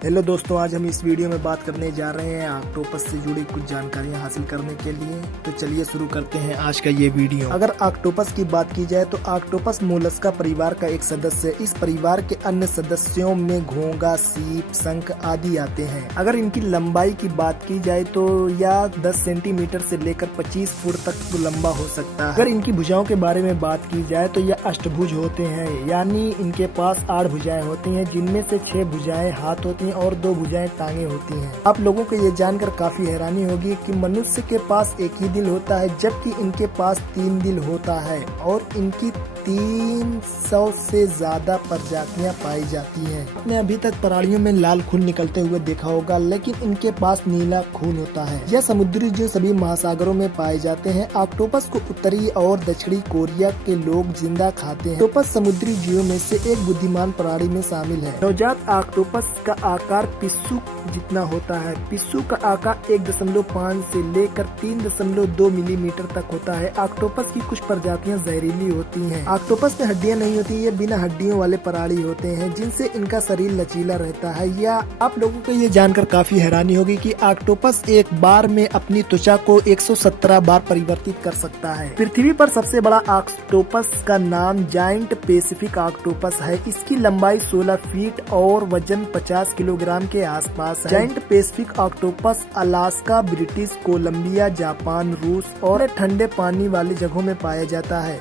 Hello दोस्तों, आज हम इस वीडियो में बात करने जा रहे हैं ऑक्टोपस से जुड़ी कुछ जानकारियां हासिल करने के लिए। तो चलिए शुरू करते हैं आज का ये वीडियो। अगर ऑक्टोपस की बात की जाए तो ऑक्टोपस मोलस्का परिवार का एक सदस्य है। इस परिवार के अन्य सदस्यों में घोंघा, सीप, शंख आदि आते हैं। अगर इनकी लंबाई की बात की जाए तो यह 10 सेंटीमीटर से लेकर 25 फुट तक लंबा हो सकता है। अगर इनकी भुजाओं के बारे में बात की जाए तो यह अष्टभुज होते हैं, यानी इनके पास 8 भुजाएं होती हैं, जिनमें से 6 भुजाएं हाथ होती हैं और 2 भुजाएं टांगे होती हैं। आप लोगों को ये जानकर काफी हैरानी होगी कि मनुष्य के पास एक ही दिल होता है, जबकि इनके पास 3 दिल होता है और इनकी 300 से ज्यादा प्रजातियां पाई जाती हैं। आपने अभी तक प्राणियों में लाल खून निकलते हुए देखा होगा, लेकिन इनके पास नीला खून होता है। यह समुद्री जीव सभी महासागरों में पाए जाते हैं। ऑक्टोपस को उत्तरी और दक्षिणी कोरिया के लोग जिंदा खाते हैं। ऑक्टोपस समुद्री जीवों में से एक बुद्धिमान प्राणी में शामिल है। नवजात ऑक्टोपस का आकार पिस्सू जितना होता है। पिस्सू का आकार 1.5 से लेकर 3.2 मिलीमीटर तक होता है। ऑक्टोपस की कुछ प्रजातियां जहरीली होती हैं। ऑक्टोपस में हड्डियां नहीं होती, ये बिना हड्डियों वाले प्राणी होते हैं, जिनसे इनका शरीर लचीला रहता है। या आप लोगों को ये जानकर काफी हैरानी होगी कि ऑक्टोपस एक बार में अपनी त्वचा को 117 बार परिवर्तित कर सकता है। पृथ्वी पर सबसे बड़ा ऑक्टोपस का नाम जायंट पैसिफिक ऑक्टोपस है। इसकी लंबाई 16 फीट और वजन 50 किलोग्राम के आसपास है। Giant Pacific octopus Alaska, British Columbia, Japan, रूस और ठंडे पानी वाली जगहों में पाया जाता है।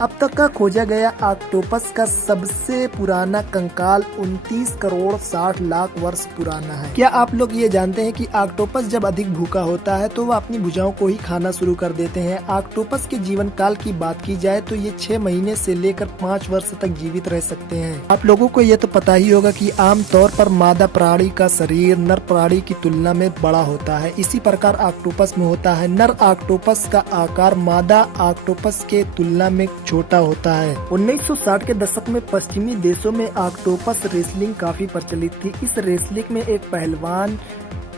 अब तक का खोजा गया ऑक्टोपस का सबसे पुराना कंकाल 29 करोड़ 60 लाख वर्ष पुराना है। क्या आप लोग ये जानते हैं कि ऑक्टोपस जब अधिक भूखा होता है तो वह अपनी भुजाओं को ही खाना शुरू कर देते हैं। ऑक्टोपस के जीवन काल की बात की जाए तो ये 6 महीने से लेकर 5 वर्ष तक जीवित रह सकते हैं। आप लोगों को ये तो पता ही होगा कि आमतौर पर मादा प्राणी का शरीर नर प्राणी की तुलना में बड़ा होता है। इसी प्रकार ऑक्टोपस में होता है। नर ऑक्टोपस का आकार मादा ऑक्टोपस के तुलना में छोटा होता है। 1960 के दशक में पश्चिमी देशों में ऑक्टोपस रेसलिंग काफी प्रचलित थी। इस रेसलिंग में एक पहलवान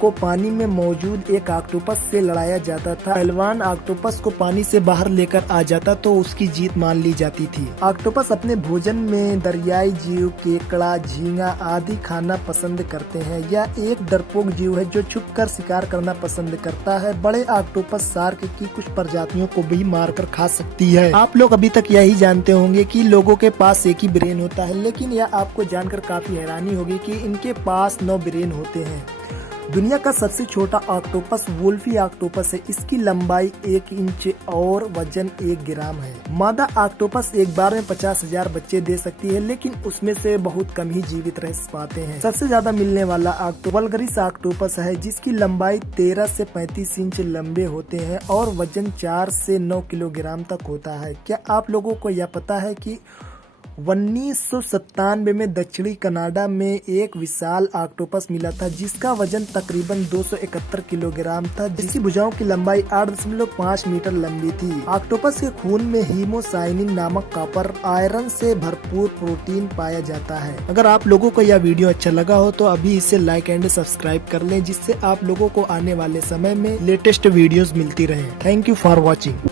को पानी में मौजूद एक ऑक्टोपस से लड़ाया जाता था। पहलवान ऑक्टोपस को पानी से बाहर लेकर आ जाता तो उसकी जीत मान ली जाती थी। ऑक्टोपस अपने भोजन में दरियाई जीव, केकड़ा, झींगा आदि खाना पसंद करते हैं। यह एक डरपोक जीव है जो छुपकर शिकार करना पसंद करता है। बड़े ऑक्टोपस शार्क की कुछ प्रजातियों को भी मारकर खा सकती है। आप लोग अभी तक यही जानते होंगे कि लोगों के पास एक ही ब्रेन होता है, लेकिन यह आपको जानकर काफी हैरानी होगी कि इनके पास 9 ब्रेन होते हैं। दुनिया का सबसे छोटा ऑक्टोपस वुल्फी ऑक्टोपस है। इसकी लंबाई 1 इंच और वजन 1 ग्राम है। मादा ऑक्टोपस एक बार में 50,000 बच्चे दे सकती है, लेकिन उसमें से बहुत कम ही जीवित रह पाते हैं। सबसे ज्यादा मिलने वाला वल्गरिस ऑक्टोपस है, जिसकी लंबाई 13 से 35 इंच लंबे होते हैं और वजन 4 से 9 किलोग्राम तक होता है। क्या आप लोगों को यह पता है कि 1997 में दक्षिणी कनाडा में एक विशाल ऑक्टोपस मिला था, जिसका वजन तकरीबन 271 किलोग्राम था, जिसकी भुजाओं की लंबाई 8.5 मीटर लंबी थी। ऑक्टोपस के खून में हीमोसाइनिन नामक कॉपर आयरन से भरपूर प्रोटीन पाया जाता है। अगर आप लोगों को यह वीडियो अच्छा लगा हो तो अभी इसे लाइक एंड सब्सक्राइब कर लें, जिससे आप लोगों को आने वाले समय में लेटेस्ट वीडियोस मिलती रहे। Thank you for watching.